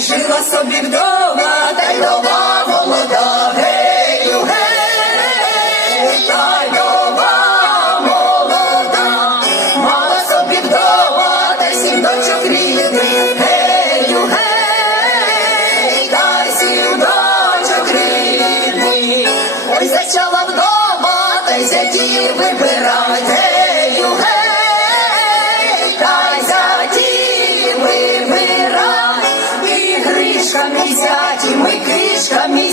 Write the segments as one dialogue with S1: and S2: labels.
S1: жила собі вдома, та й нова молода, гею, гей, та й нова молода, мала собі вдома, та й сім дочок рідних, гею, гей, та й сім дочок рідних, ой, зачала вдома, та й зятів вибирать, гею, гей, і нельзя, зять, і ми кришками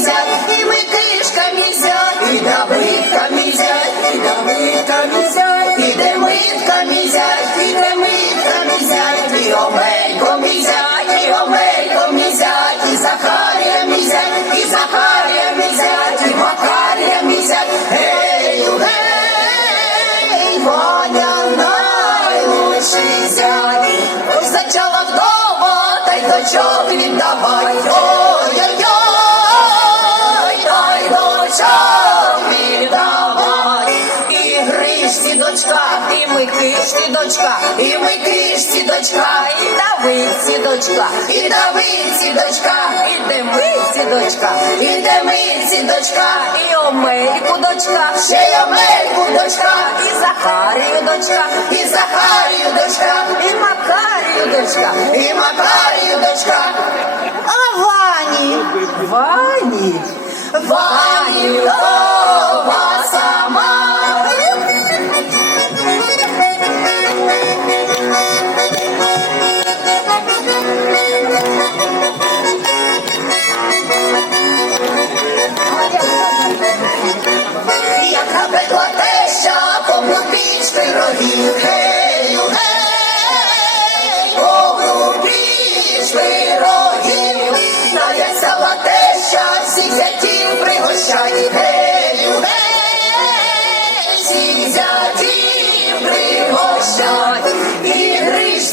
S1: дочок віддавай, ой-ой-ой, та й дочок віддавай, і Гришці дочка, і Микишці дочка, і дочка, і Давидці дочка, і Давидці дочка, і Демиці дочка, і Демиці дочка, і Омельку дочка, ще й Омельку дочка, і Захарію дочка, і Захарію дочка, і Макарію дочка, і Макарію Deus.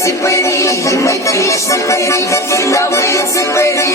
S1: І ми пічці пиріг, і давиці пиріг, і демиці